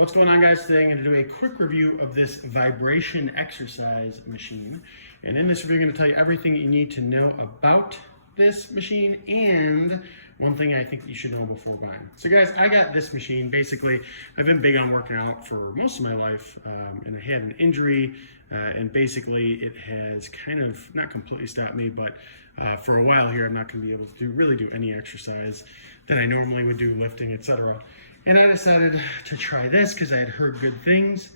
What's going on, guys? Today I'm going to do a quick review of this vibration exercise machine. And in this review, I'm going to tell you everything you need to know about this machine and one thing I think you should know before buying. So guys, I got this machine. Basically, I've been big on working out for most of my life, and I had an injury, and basically it has kind of not completely stopped me, but for a while here, I'm not going to be able to really do any exercise that I normally would do, lifting, etc. And I decided to try this because I had heard good things,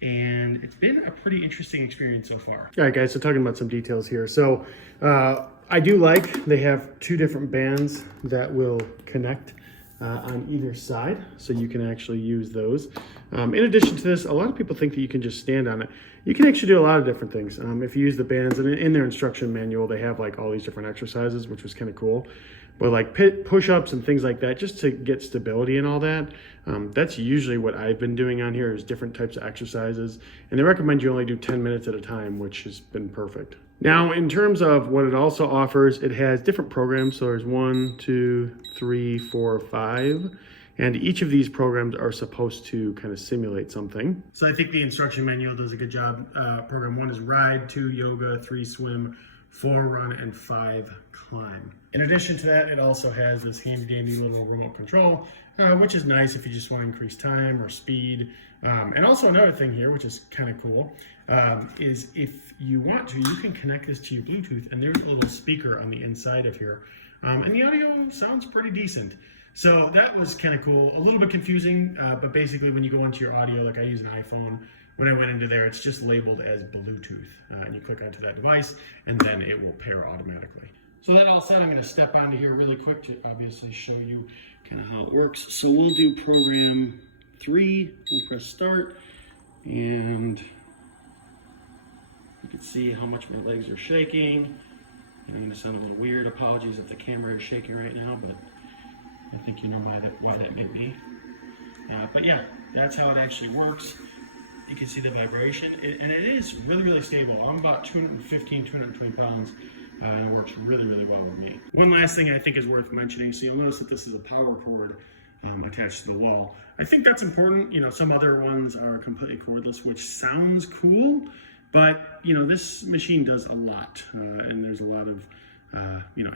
and it's been a pretty interesting experience so far. All right, guys, so talking about some details here. So I do like they have two different bands that will connect on either side, so you can actually use those. In addition to this, a lot of people think that you can just stand on it. You can actually do a lot of different things. If you use the bands, and in their instruction manual, they have like all these different exercises, which was kind of cool. But like push-ups and things like that, just to get stability and all that, that's usually what I've been doing on here is different types of exercises. And they recommend you only do 10 minutes at a time, which has been perfect. Now, in terms of what it also offers, it has different programs. So there's 1, 2, 3, 4, 5. And each of these programs are supposed to kind of simulate something. So I think the instruction manual does a good job. Program 1 is ride, 2 yoga, 3 swim, 4 run, and 5 climb. In addition to that, it also has this handy-dandy little remote control, which is nice if you just want to increase time or speed. And also another thing here, which is kind of cool, is if you want to, you can connect this to your Bluetooth, and there's a little speaker on the inside of here. And the audio sounds pretty decent. So that was kind of cool. A little bit confusing, but basically when you go into your audio, like I use an iPhone, when I went into there, it's just labeled as Bluetooth. And you click onto that device, and then it will pair automatically. So that all said, I'm going to step onto here really quick to obviously show you kind of how it works. So we'll do program 3. We'll press start, and you can see how much my legs are shaking. And I'm going to sound a little weird. Apologies if the camera is shaking right now, but I think you know why that may be. But yeah, that's how it actually works. You can see the vibration, and it is really, really stable. I'm about 215, 220 pounds, and it works really, really well with me. One last thing I think is worth mentioning, so you'll notice that this is a power cord attached to the wall. I think that's important. You know, some other ones are completely cordless, which sounds cool, but you know, this machine does a lot, and there's a lot of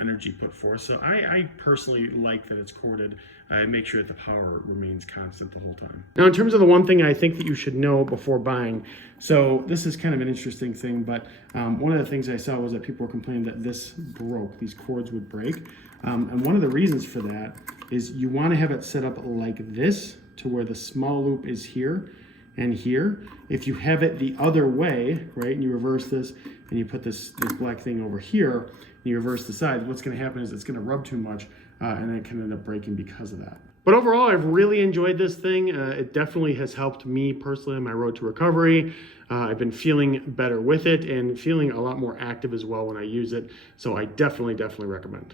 energy put forth. So I personally like that it's corded. I make sure that the power remains constant the whole time. Now, in terms of the one thing I think that you should know before buying, so this is kind of an interesting thing, but one of the things I saw was that people were complaining that this broke, these cords would break. And one of the reasons for that is you want to have it set up like this to where the small loop is here and here. If you have it the other way, right, and you reverse this and you put this black thing over here, and you reverse the sides, what's going to happen is it's going to rub too much, and then it can end up breaking because of that. But overall, I've really enjoyed this thing. It definitely has helped me personally on my road to recovery. I've been feeling better with it and feeling a lot more active as well when I use it. So I definitely recommend.